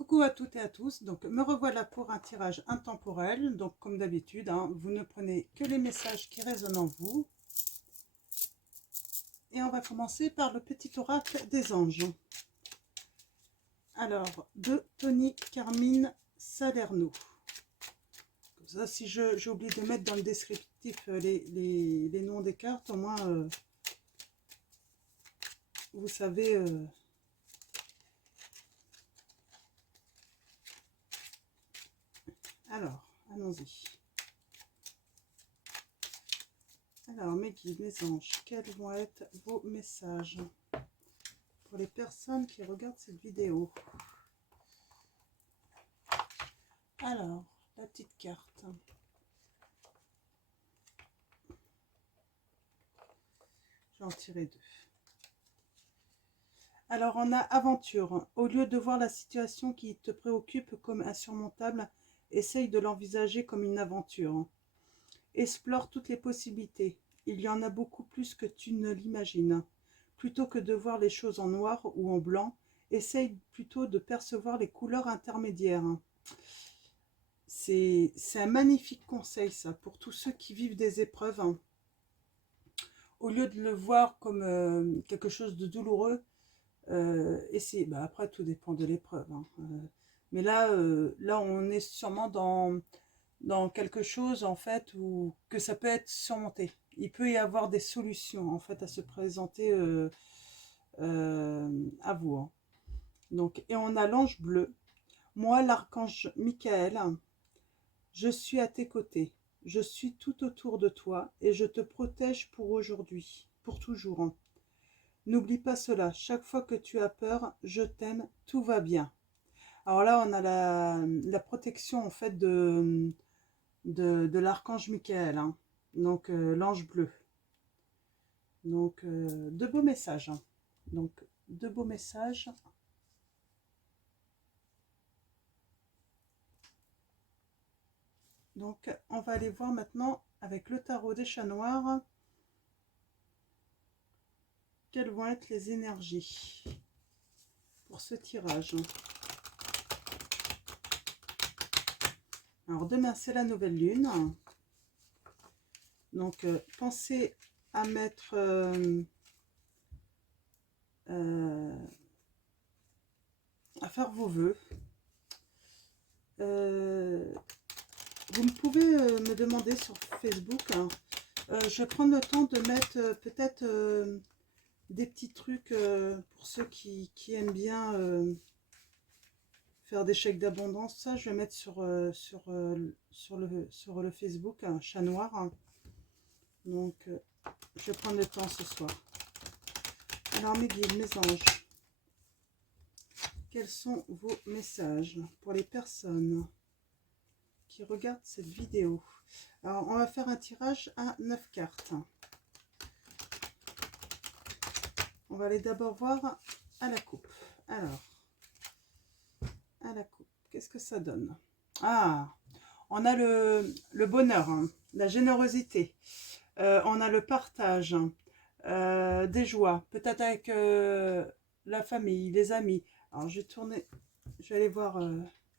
Coucou à toutes et à tous, donc me revoilà pour un tirage intemporel. Donc comme d'habitude, vous ne prenez que les messages qui résonnent en vous. Et on va commencer par le petit oracle des anges. Alors, de Tony Carmine Salerno. Comme ça, si j'ai oublié de mettre dans le descriptif les noms des cartes, au moins vous savez... Alors, allons-y. Alors, mes guides, mes anges, quels vont être vos messages pour les personnes qui regardent cette vidéo? Alors, la petite carte. J'en tirer deux. Alors, on a aventure. Au lieu de voir la situation qui te préoccupe comme insurmontable, essaye de l'envisager comme une aventure. Explore toutes les possibilités. Il y en a beaucoup plus que tu ne l'imagines. Plutôt que de voir les choses en noir ou en blanc, essaye plutôt de percevoir les couleurs intermédiaires. C'est un magnifique conseil, ça, pour tous ceux qui vivent des épreuves. Au lieu de le voir comme quelque chose de douloureux, essayez. Après, tout dépend de l'épreuve. Mais là, on est sûrement dans quelque chose, en fait, où que ça peut être surmonté. Il peut y avoir des solutions, en fait, à se présenter à vous. Donc, et on a l'ange bleu. Moi, l'archange Michael, je suis à tes côtés. Je suis tout autour de toi et je te protège pour aujourd'hui, pour toujours. N'oublie pas cela. Chaque fois que tu as peur, je t'aime, tout va bien. Alors là, on a la protection, en fait, de l'archange Michael. Donc, l'ange bleu. Donc, de beaux messages. Donc, de beaux messages. Donc, on va aller voir maintenant avec le tarot des chats noirs quelles vont être les énergies pour ce tirage. Alors, demain, c'est la nouvelle lune. Donc, pensez à mettre... à faire vos vœux. Vous pouvez me demander sur Facebook. Je vais prendre le temps de mettre peut-être des petits trucs pour ceux qui aiment bien faire des chèques d'abondance. Ça, je vais mettre sur le Facebook, un chat noir. Donc, je vais prendre le temps ce soir. Alors, mes guides, mes anges, quels sont vos messages pour les personnes qui regardent cette vidéo? Alors, on va faire un tirage à 9 cartes. On va aller d'abord voir à la coupe. Alors, à la coupe, qu'est-ce que ça donne? Ah, on a le bonheur, la générosité. On a le partage, des joies, peut-être avec la famille, les amis. Alors, je vais tourner, je vais aller voir...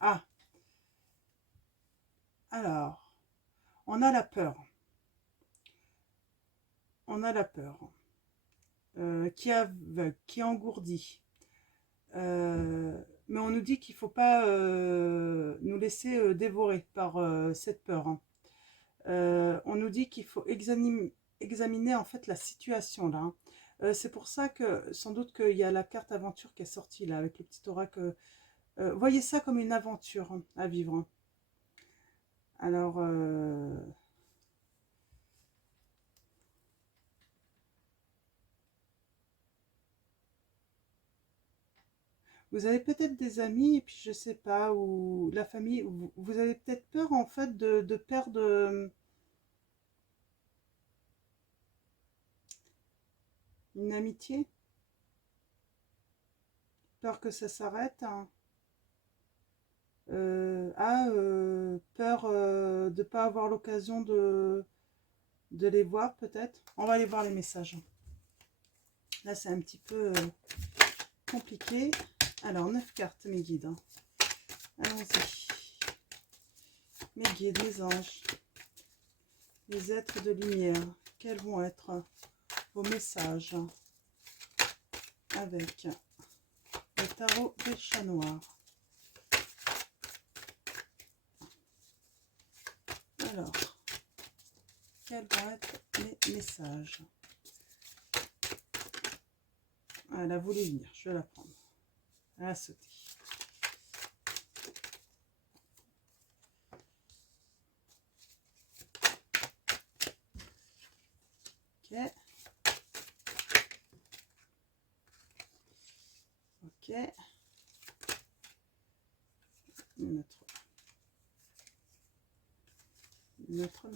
ah, alors, on a la peur. On a la peur qui aveugle, qui engourdit. Mais on nous dit qu'il ne faut pas nous laisser dévorer par cette peur. On nous dit qu'il faut examiner en fait la situation là. C'est pour ça que sans doute qu'il y a la carte aventure qui est sortie là avec le petit oracle. Voyez ça comme une aventure à vivre. Alors, vous avez peut-être des amis, et puis je sais pas, ou la famille, vous avez peut-être peur en fait de perdre une amitié, peur que ça s'arrête. Peur de ne pas avoir l'occasion de les voir peut-être. On va aller voir les messages. Là, c'est un petit peu compliqué. Alors, 9 cartes, mes guides. Allons-y. Mes guides, mes anges, les êtres de lumière, quels vont être vos messages avec le tarot des chats noirs? Alors, quels vont être mes messages? Ah, elle a voulu venir, je vais la prendre. Elle a sauté. Ok. Ok. Notre.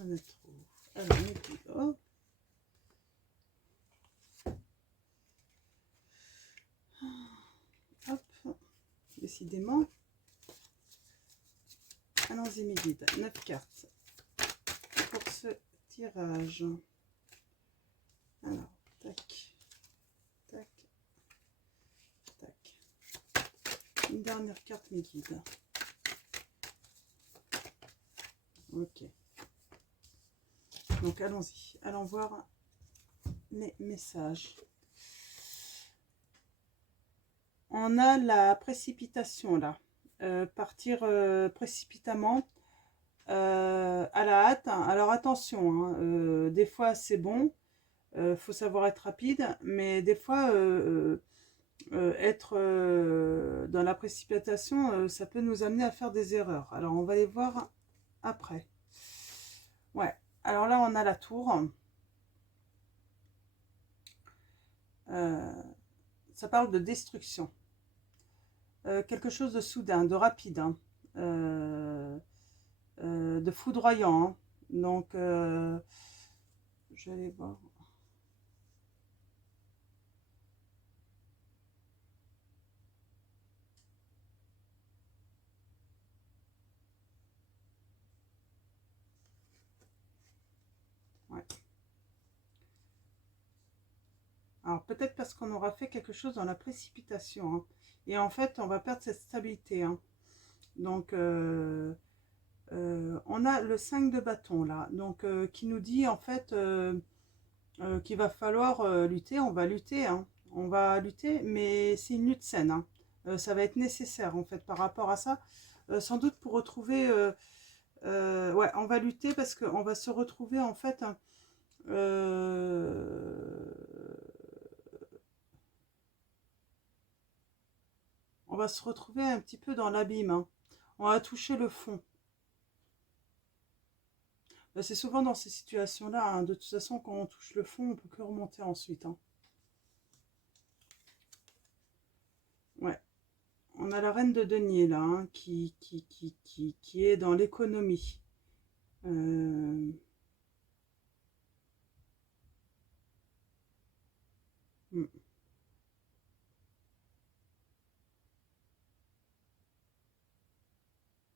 Alors, on est hop. Hop. Décidément. Allons-y, mes guides. 9 cartes pour ce tirage. Alors, tac. Tac. Tac. Une dernière carte, mes guides. Ok. Donc, allons-y. Allons voir les messages. On a la précipitation, là. Partir précipitamment à la hâte. Alors, attention, hein, des fois, c'est bon. Faut savoir être rapide. Mais des fois... être dans la précipitation, ça peut nous amener à faire des erreurs. Alors, on va les voir après. Ouais, alors là, on a la tour. Ça parle de destruction. Quelque chose de soudain, de rapide, hein. De foudroyant. Hein. Donc, je vais aller voir. Ouais. Alors peut-être parce qu'on aura fait quelque chose dans la précipitation. Hein. Et en fait, on va perdre cette stabilité. Hein. Donc, on a le 5 de bâton là. Donc, qui nous dit en fait qu'il va falloir lutter. On va lutter. Hein. On va lutter, mais c'est une lutte saine. Hein. Ça va être nécessaire en fait par rapport à ça. Sans doute pour retrouver... ouais, on va lutter parce qu'on va se retrouver en fait... on va se retrouver un petit peu dans l'abîme. Hein. On va toucher le fond. C'est souvent dans ces situations-là. Hein. De toute façon, quand on touche le fond, on ne peut que remonter ensuite. Hein. Ouais. On a la reine de denier là, hein, qui est dans l'économie. Euh... hmm,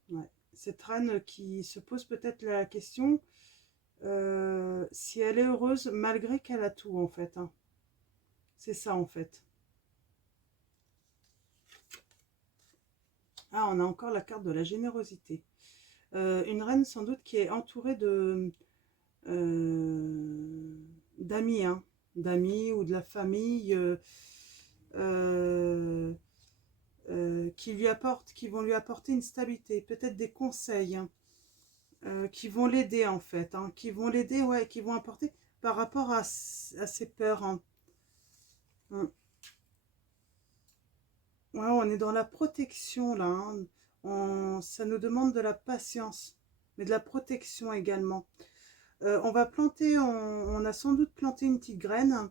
ouais. Cette reine qui se pose peut-être la question si elle est heureuse malgré qu'elle a tout en fait. Hein. C'est ça en fait. Ah, on a encore la carte de la générosité. Une reine sans doute qui est entourée de d'amis, hein, d'amis ou de la famille euh, qui vont lui apporter une stabilité, peut-être des conseils hein, qui vont l'aider en fait, hein, qui vont l'aider, ouais, qui vont apporter par rapport à ses peurs. Hein. Ouais, on est dans la protection là. Hein. Ça nous demande de la patience, mais de la protection également. On va planter, on a sans doute planté une petite graine,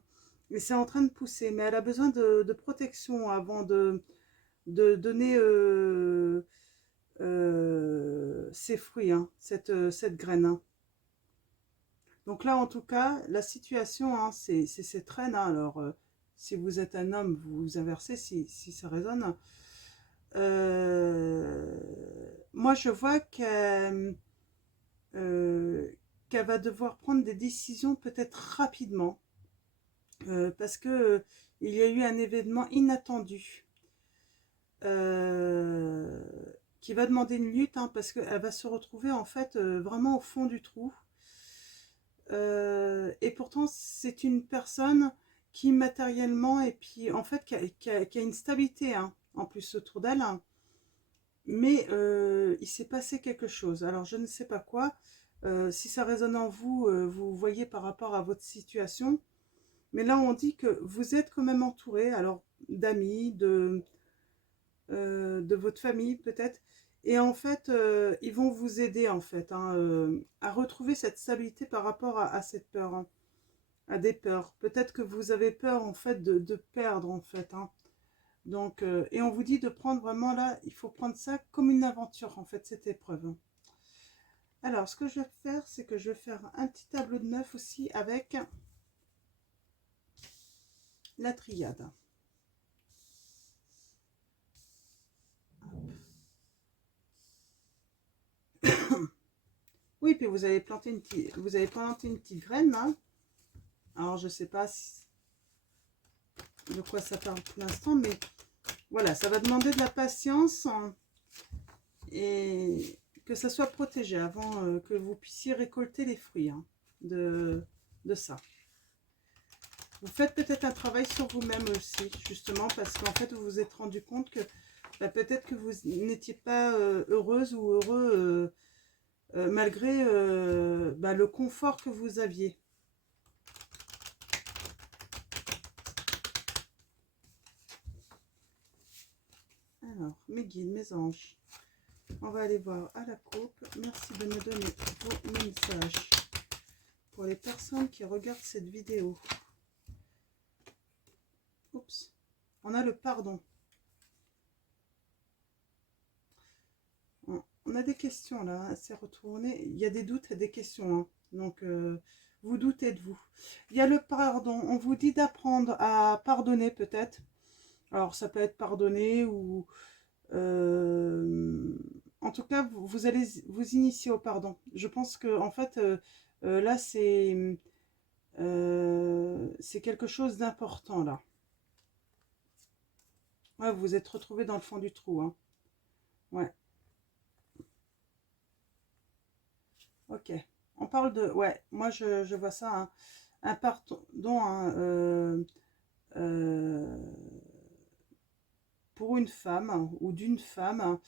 et c'est en train de pousser, mais elle a besoin de protection avant de donner ses fruits, hein, cette graine. Hein. Donc là, en tout cas, la situation, hein, c'est cette reine. Hein, alors, si vous êtes un homme, vous inversez si ça résonne. Euh, moi, je vois qu'elle va devoir prendre des décisions peut-être rapidement parce que il y a eu un événement inattendu euh, qui va demander une lutte, hein, parce qu'elle va se retrouver en fait vraiment au fond du trou. Et pourtant, c'est une personne qui matériellement, et puis en fait, qui a une stabilité, hein, en plus autour d'elle, hein. Mais il s'est passé quelque chose. Alors, je ne sais pas quoi. Si ça résonne en vous, vous voyez par rapport à votre situation. Mais là, on dit que vous êtes quand même entouré, alors d'amis, de votre famille peut-être. Et en fait, ils vont vous aider en fait, hein, à retrouver cette stabilité par rapport à cette peur, hein, à des peurs. Peut-être que vous avez peur en fait de perdre en fait, hein. Donc, et on vous dit de prendre vraiment là, il faut prendre ça comme une aventure en fait, cette épreuve, hein. Alors, ce que je vais faire, c'est que je vais faire un petit tableau de 9 aussi avec la triade. Oui, puis vous avez planté une petite graine là. Alors, je sais pas de quoi ça parle pour l'instant, mais voilà, ça va demander de la patience, hein, et que ça soit protégé avant que vous puissiez récolter les fruits, hein, de ça. Vous faites peut-être un travail sur vous-même aussi, justement, parce qu'en fait, vous vous êtes rendu compte que bah, peut-être que vous n'étiez pas heureuse ou heureux malgré bah, le confort que vous aviez. Alors, mes guides, mes anges, on va aller voir à la coupe. Merci de me donner vos messages pour les personnes qui regardent cette vidéo. Oups, on a le pardon. On a des questions là, hein, c'est retourné. Il y a des doutes et des questions, hein. Donc, vous doutez de vous. Il y a le pardon. On vous dit d'apprendre à pardonner peut-être. Alors, ça peut être pardonner ou... en tout cas, vous allez vous initier au pardon. Je pense que en fait, là, c'est quelque chose d'important là. Ouais, vous vous êtes retrouvé dans le fond du trou, hein. Ouais. Ok. On parle de... Ouais, moi je vois ça, hein. Un pardon, hein, euh, pour une femme, hein, ou d'une femme, hein,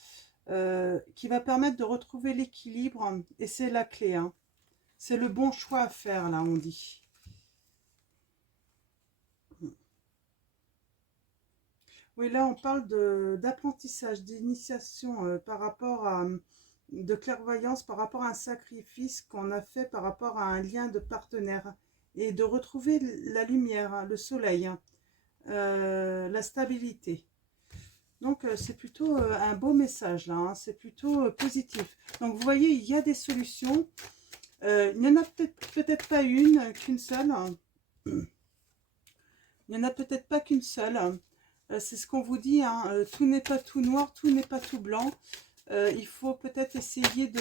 qui va permettre de retrouver l'équilibre, hein, et c'est la clé, hein. C'est le bon choix à faire, là, on dit. Oui, là, on parle d'apprentissage, d'initiation par rapport à... de clairvoyance par rapport à un sacrifice qu'on a fait par rapport à un lien de partenaire. Et de retrouver la lumière, hein, le soleil, hein, la stabilité. Donc, c'est plutôt un beau message, là, hein, c'est plutôt positif. Donc, vous voyez, il y a des solutions. Il n'y en a peut-être pas qu'une seule, hein. Il n'y en a peut-être pas qu'une seule. C'est ce qu'on vous dit, hein, tout n'est pas tout noir, tout n'est pas tout blanc. Il faut peut-être essayer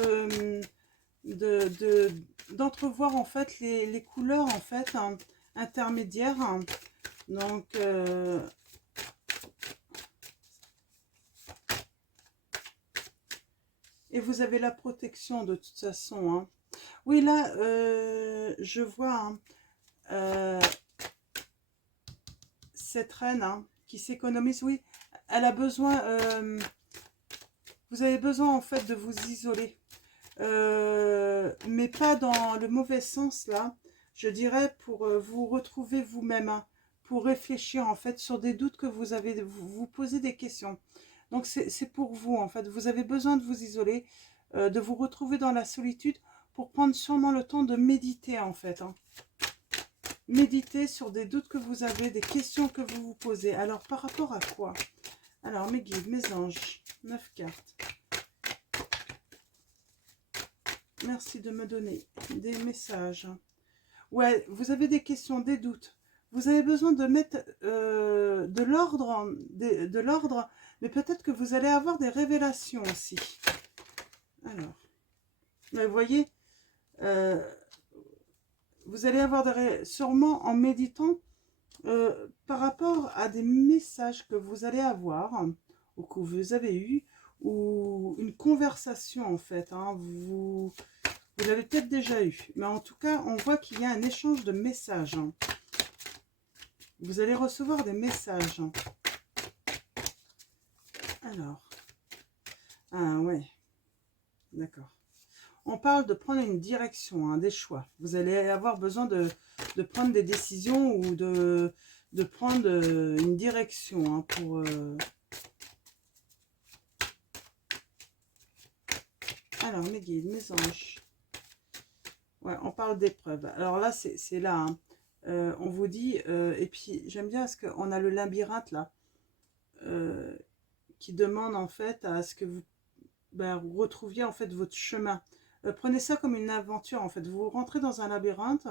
d'entrevoir en fait les couleurs en fait, hein, intermédiaires, hein. Donc, et vous avez la protection de toute façon, hein. Oui, là, je vois, hein, cette reine, hein, qui s'économise. Oui, elle a besoin... vous avez besoin, en fait, de vous isoler. Mais pas dans le mauvais sens, là. Je dirais pour vous retrouver vous-même, hein, pour réfléchir, en fait, sur des doutes que vous avez. Vous posez des questions. Donc, c'est pour vous, en fait. Vous avez besoin de vous isoler, de vous retrouver dans la solitude pour prendre sûrement le temps de méditer, en fait, hein. Méditez sur des doutes que vous avez, des questions que vous vous posez. Alors, par rapport à quoi? Alors, mes guides, mes anges, 9 cartes. Merci de me donner des messages. Ouais, vous avez des questions, des doutes. Vous avez besoin de mettre de l'ordre, mais peut-être que vous allez avoir des révélations aussi. Alors, vous voyez, vous allez avoir sûrement en méditant par rapport à des messages que vous allez avoir ou que vous avez eu, ou une conversation en fait. Hein. Vous l'avez peut-être déjà eu. Mais en tout cas, on voit qu'il y a un échange de messages. Hein. Vous allez recevoir des messages. Hein. Alors. Ah ouais. D'accord. On parle de prendre une direction, hein, des choix. Vous allez avoir besoin de prendre des décisions ou de prendre une direction hein, pour... Alors, mes guides, mes anges. Ouais, on parle d'épreuves. Alors là, c'est là. Hein. On vous dit... et puis, j'aime bien parce qu'on a le labyrinthe là. Qui demande en fait à ce que vous, vous retrouviez en fait votre chemin. Prenez ça comme une aventure en fait. Vous rentrez dans un labyrinthe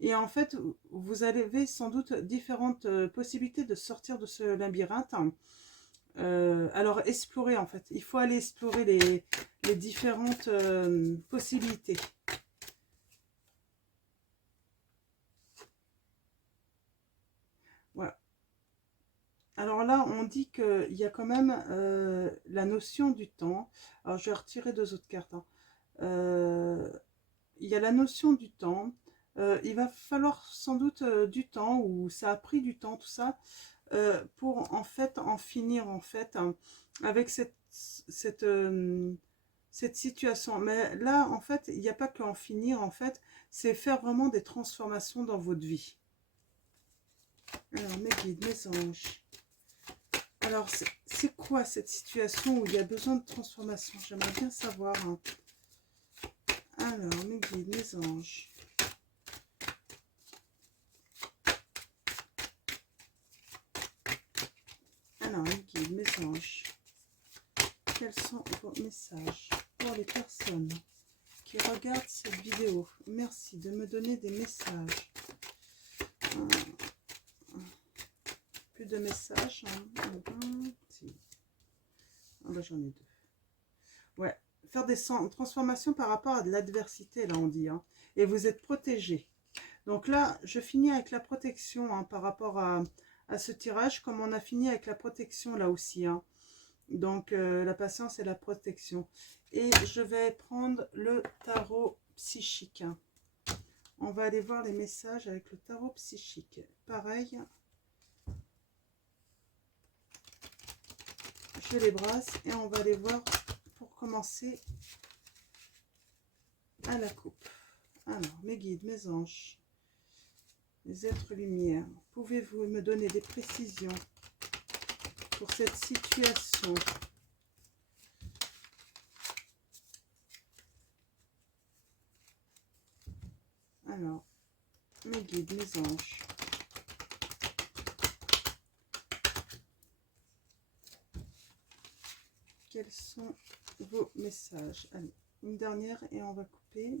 et en fait vous avez sans doute différentes possibilités de sortir de ce labyrinthe. Alors explorer en fait. Il faut aller explorer les différentes possibilités. Voilà. Alors là, on dit qu'il y a quand même la notion du temps. Alors, je vais retirer deux autres cartes. Hein. Il y a la notion du temps. Il va falloir sans doute du temps, ou ça a pris du temps, tout ça, pour en fait en finir en fait hein, avec cette situation. Mais là, en fait, il n'y a pas qu'en finir, en fait, c'est faire vraiment des transformations dans votre vie. Alors, mes guides, mes anges. Alors, c'est quoi cette situation où il y a besoin de transformation? J'aimerais bien savoir. Hein. Alors, mes guides, mes anges. Alors, mes guides, mes anges. Quels sont vos messages pour les personnes qui regardent cette vidéo? Merci de me donner des messages. Plus de messages. Hein. Si. Ah bah, j'en ai deux. Ouais. Faire des transformations par rapport à de l'adversité, là on dit. Hein. Et vous êtes protégé. Donc là, je finis avec la protection hein, par rapport à ce tirage, comme on a fini avec la protection là aussi. Hein. Donc la patience et la protection. Et je vais prendre le tarot psychique. Hein. On va aller voir les messages avec le tarot psychique. Pareil. Je les brasse et on va aller voir pour commencer à la coupe. Alors, mes guides, mes anges, les êtres lumière, pouvez-vous me donner des précisions pour cette situation? Alors, mes guides, mes anges. Quels sont vos messages? Allez, une dernière et on va couper.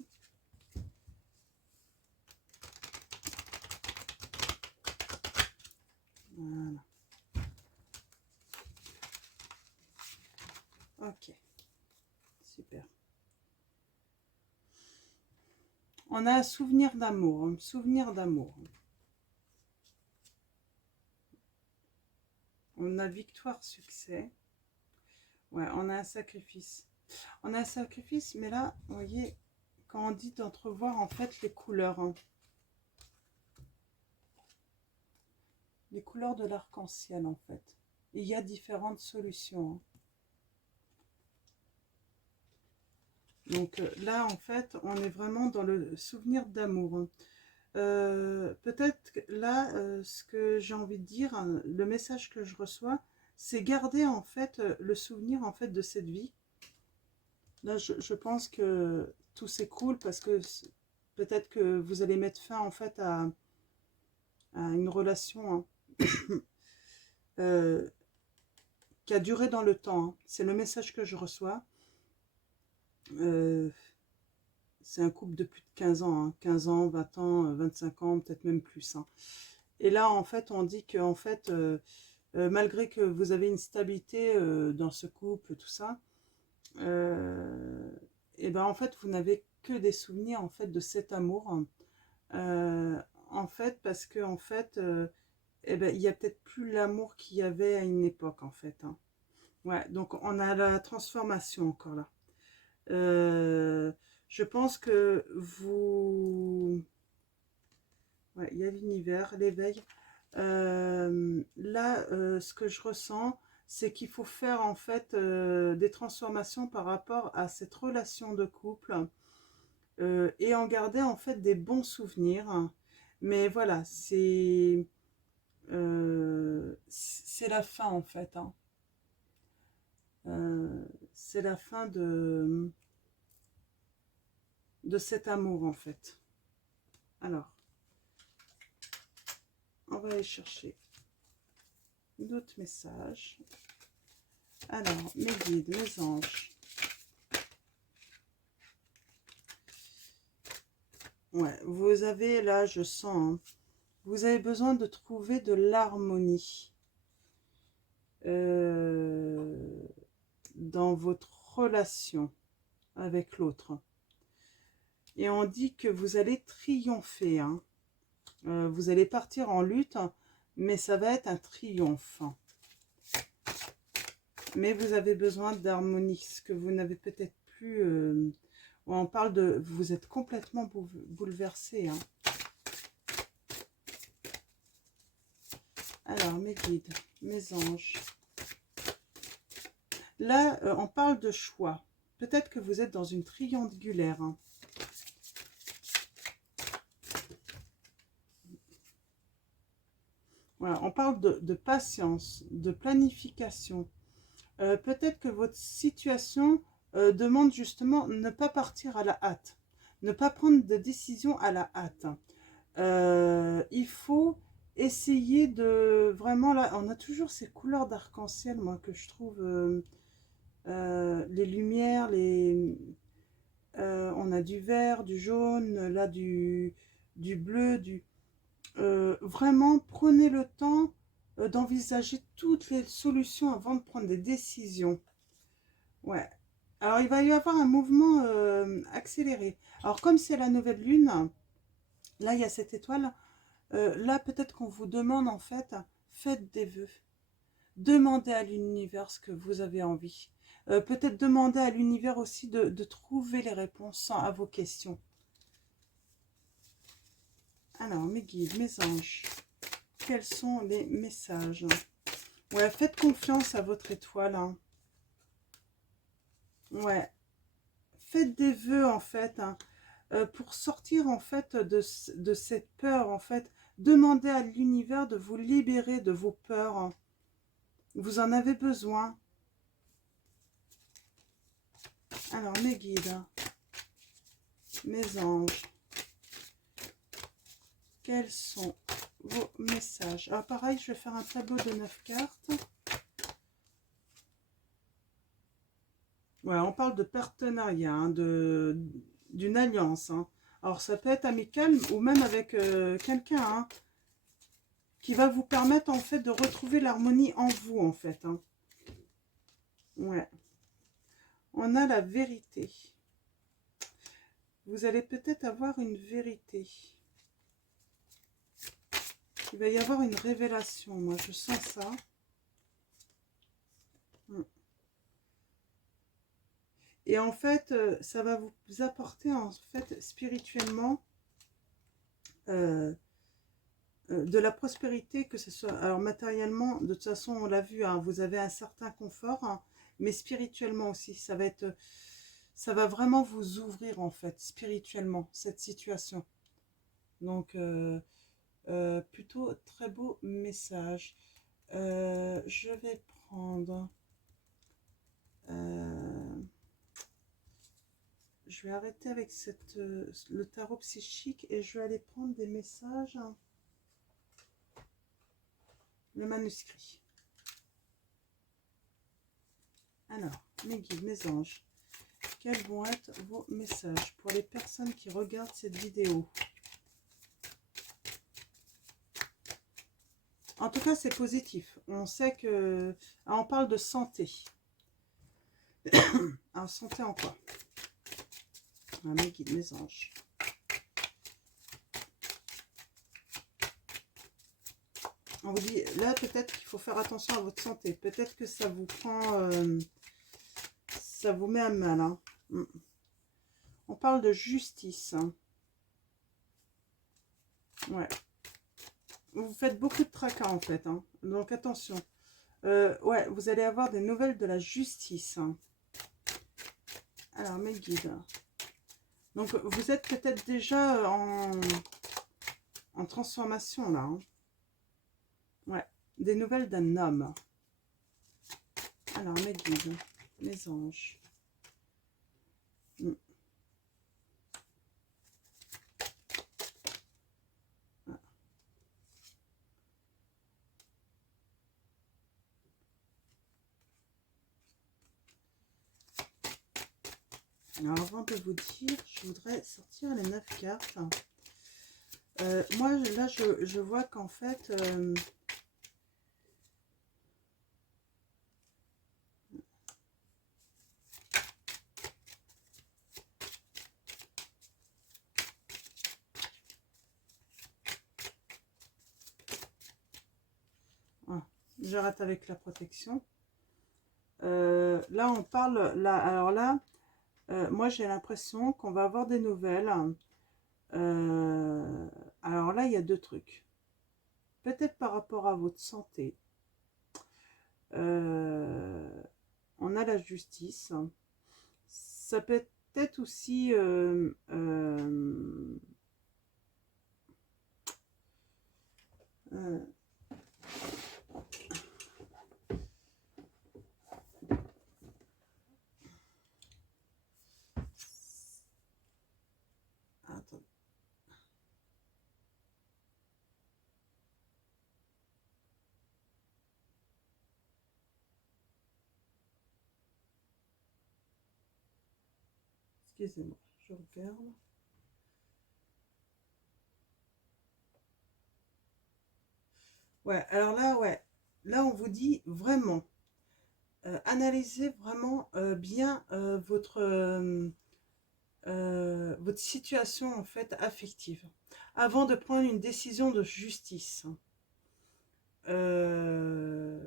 Voilà. Ok. Super. On a un souvenir d'amour. Un souvenir d'amour. On a victoire, succès. Ouais, on a un sacrifice. On a un sacrifice, mais là, vous voyez, quand on dit d'entrevoir en fait les couleurs. Hein. Les couleurs de l'arc-en-ciel en fait. Il y a différentes solutions. Hein. Donc là, en fait, on est vraiment dans le souvenir d'amour. Hein. Peut-être là, ce que j'ai envie de dire, hein, le message que je reçois, c'est garder en fait le souvenir en fait de cette vie. Là, je pense que tout s'écroule parce que peut-être que vous allez mettre fin en fait à une relation hein, qui a duré dans le temps. Hein. C'est le message que je reçois. C'est un couple de plus de 15 ans, hein, 15 ans, 20 ans, 25 ans, peut-être même plus. Hein. Et là, en fait, on dit que en fait, malgré que vous avez une stabilité dans ce couple, tout ça, et ben en fait, vous n'avez que des souvenirs en fait de cet amour. En fait, parce que en fait, eh ben, il y a peut-être plus l'amour qu'il y avait à une époque, en fait. Hein. Ouais, donc on a la transformation encore là. Je pense que vous... Ouais, il y a l'univers, l'éveil. Là, ce que je ressens, c'est qu'il faut faire en fait des transformations par rapport à cette relation de couple et en garder en fait des bons souvenirs. Mais voilà, c'est la fin en fait, hein. C'est la fin de cet amour en fait. Alors, on va aller chercher d'autres messages. Alors, mes guides, mes anges. Ouais, vous avez là, je sens, hein, vous avez besoin de trouver de l'harmonie dans votre relation avec l'autre. Et on dit que vous allez triompher, hein. Vous allez partir en lutte, mais ça va être un triomphe. Mais vous avez besoin d'harmonie, ce que vous n'avez peut-être plus... on parle de... Vous êtes complètement bouleversé, hein. Alors, mes guides, mes anges. Là, on parle de choix. Peut-être que vous êtes dans une triangulaire, hein. Voilà, on parle de patience, de planification. Peut-être que votre situation demande justement ne pas partir à la hâte, ne pas prendre de décision à la hâte. Il faut essayer de vraiment, là, on a toujours ces couleurs d'arc-en-ciel, moi, que je trouve, les lumières, on a du vert, du jaune, là, du bleu, vraiment, prenez le temps d'envisager toutes les solutions avant de prendre des décisions. Ouais. Alors, il va y avoir un mouvement accéléré. Alors, comme c'est la nouvelle lune, là, il y a cette étoile. Là, peut-être qu'on vous demande, en fait, faites des vœux. Demandez à l'univers ce que vous avez envie. Peut-être demander à l'univers aussi de trouver les réponses à vos questions. Alors, mes guides, mes anges, quels sont les messages? Ouais, faites confiance à votre étoile, hein. Ouais, faites des vœux, en fait, hein. Pour sortir, en fait, de cette peur, en fait. Demandez à l'univers de vous libérer de vos peurs, hein. Vous en avez besoin. Alors, mes guides, mes anges, quels sont vos messages? Alors, pareil, je vais faire un tableau de 9 cartes. Ouais, on parle de partenariat, hein, d'une alliance, hein. Alors, ça peut être amical ou même avec quelqu'un, hein, qui va vous permettre, en fait, de retrouver l'harmonie en vous, en fait, hein. Ouais. On a la vérité. Vous allez peut-être avoir une vérité. Il va y avoir une révélation, moi, je sens ça. Et en fait, ça va vous apporter, en fait, spirituellement, de la prospérité, que ce soit... Alors, matériellement, de toute façon, on l'a vu, hein, vous avez un certain confort, hein, mais spirituellement aussi, ça va être... Ça va vraiment vous ouvrir, en fait, spirituellement, cette situation. Donc, plutôt très beau message. Je vais prendre... je vais arrêter avec le tarot psychique et je vais aller prendre des messages. Le manuscrit. Alors, mes guides, mes anges, quels vont être vos messages pour les personnes qui regardent cette vidéo? En tout cas, c'est positif. On sait que... Ah, on parle de santé. Alors, santé en quoi? Ah, mes guides, mes anges. On vous dit, là, peut-être qu'il faut faire attention à votre santé. Peut-être que ça vous prend... ça vous met à mal. Hein. On parle de justice. Hein. Ouais. Vous faites beaucoup de tracas, en fait. Hein. Donc, attention. Ouais, vous allez avoir des nouvelles de la justice. Hein. Alors, mes guides. Donc, vous êtes peut-être déjà en transformation, là. Hein. Ouais. Des nouvelles d'un homme. Alors, mes guides, mes anges. Alors, avant de vous dire, je voudrais sortir les 9 cartes. Moi, là, je vois qu'en fait... j'arrête avec la protection. Là, on parle... Là, alors là, moi, j'ai l'impression qu'on va avoir des nouvelles. Alors là, il y a deux trucs. Peut-être par rapport à votre santé. On a la justice. Ça peut être aussi... attends. Excusez-moi, je regarde. Ouais, alors là, ouais. Là, on vous dit vraiment, analysez vraiment bien votre situation en fait affective avant de prendre une décision de justice. Euh,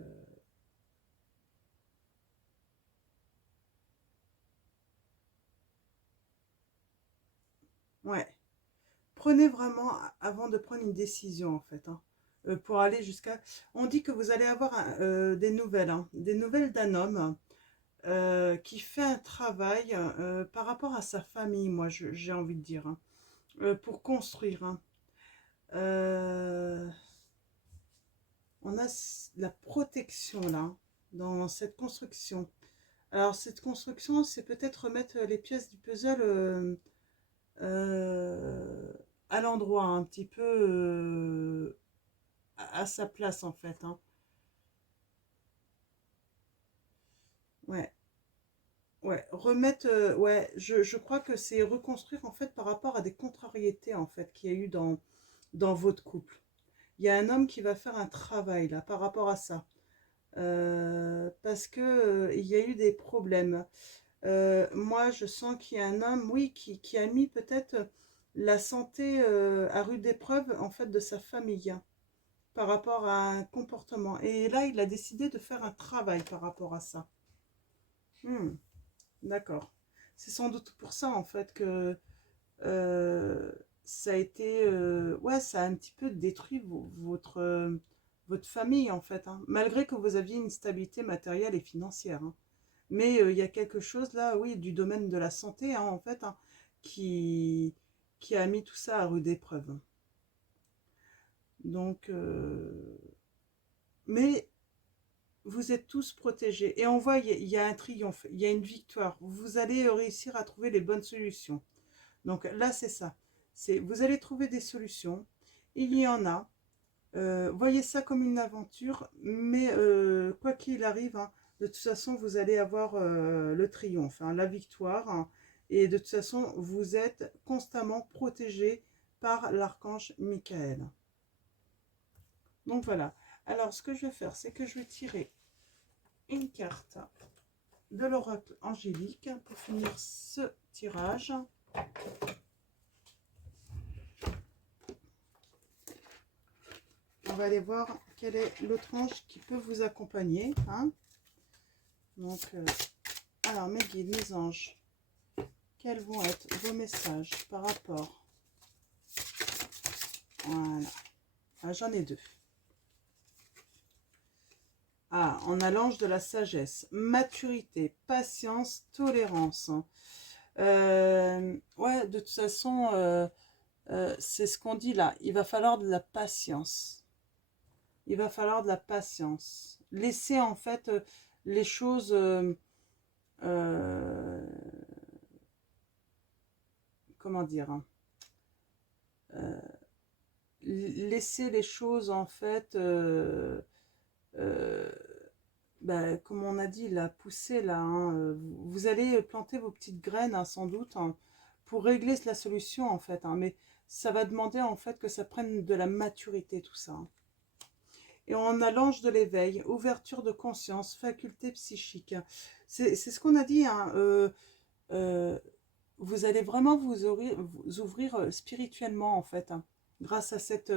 ouais, prenez vraiment avant de prendre une décision en fait. Hein, pour aller jusqu'à... On dit que vous allez avoir des nouvelles, hein, des nouvelles d'un homme qui fait un travail par rapport à sa famille, moi j'ai envie de dire, hein, pour construire. Hein. Euh, on a la protection là, dans cette construction. Alors cette construction, c'est peut-être remettre les pièces du puzzle euh, à l'endroit, un petit peu à sa place en fait. Hein. Ouais, ouais, remettre, ouais, je crois que c'est reconstruire en fait par rapport à des contrariétés en fait qu'il y a eu dans votre couple. Il y a un homme qui va faire un travail là par rapport à ça. Parce que il y a eu des problèmes. Moi, je sens qu'il y a un homme, oui, qui a mis peut-être la santé à rude épreuve en fait de sa famille hein, par rapport à un comportement. Et là, il a décidé de faire un travail par rapport à ça. Hmm, d'accord. C'est sans doute pour ça en fait que euh, ça a été, ouais, ça a un petit peu détruit votre famille en fait, hein, malgré que vous aviez une stabilité matérielle et financière. Hein. Mais il y a quelque chose là, oui, du domaine de la santé, hein, en fait, hein, qui, qui a mis tout ça à rude épreuve. Donc, mais vous êtes tous protégés. Et on voit, il y a un triomphe, il y a une victoire. Vous allez réussir à trouver les bonnes solutions. Donc là, c'est ça. Vous allez trouver des solutions. Il y en a. Voyez ça comme une aventure, mais quoi qu'il arrive, hein, de toute façon, vous allez avoir le triomphe, hein, la victoire. Hein, et de toute façon, vous êtes constamment protégé par l'archange Michael. Donc voilà. Alors, ce que je vais faire, c'est que je vais tirer une carte de l'oracle angélique pour finir ce tirage. On va aller voir quel est l'autre ange qui peut vous accompagner, hein? Donc, alors, mes guides, mes anges, quels vont être vos messages par rapport? Voilà. Enfin, j'en ai deux. Ah, on a l'ange de la sagesse, maturité, patience, tolérance. Ouais, de toute façon, c'est ce qu'on dit là. Il va falloir de la patience. Il va falloir de la patience. Laisser en fait les choses... comment dire, hein, laisser les choses en fait... comme on a dit, la pousser là, hein, vous allez planter vos petites graines, hein, sans doute, hein, pour régler la solution en fait, hein, mais ça va demander en fait que ça prenne de la maturité tout ça, hein. Et on a l'ange de l'éveil, ouverture de conscience, faculté psychique. C'est ce qu'on a dit, hein, euh, vous allez vraiment vous ouvrir spirituellement en fait, hein, grâce à cette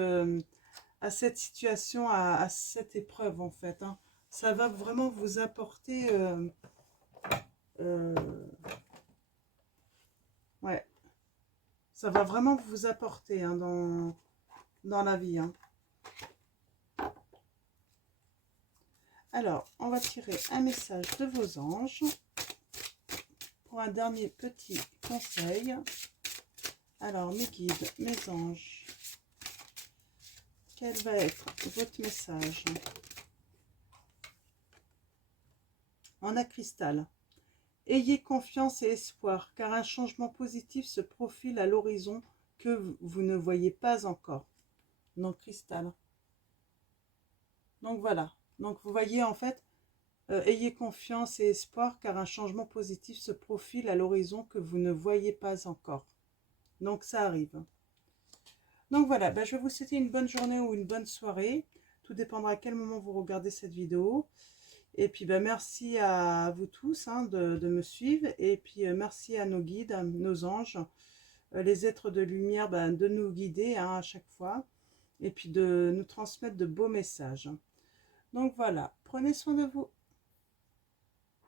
situation, à cette épreuve en fait, hein. Ça va vraiment vous apporter euh, ouais, ça va vraiment vous apporter, hein, dans la vie, hein. Alors, on va tirer un message de vos anges pour un dernier petit conseil. Alors, mes guides, mes anges, quel va être votre message? On a cristal. Ayez confiance et espoir, car un changement positif se profile à l'horizon que vous ne voyez pas encore. Donc, cristal. Donc, voilà. Donc, vous voyez, en fait, ayez confiance et espoir, car un changement positif se profile à l'horizon que vous ne voyez pas encore. Donc, ça arrive. Donc, voilà. Je vais vous souhaiter une bonne journée ou une bonne soirée. Tout dépendra à quel moment vous regardez cette vidéo. Et puis, merci à vous tous, hein, de me suivre. Et puis, merci à nos guides, nos anges, les êtres de lumière, de nous guider, hein, à chaque fois. Et puis, de nous transmettre de beaux messages. Donc, voilà. Prenez soin de vous.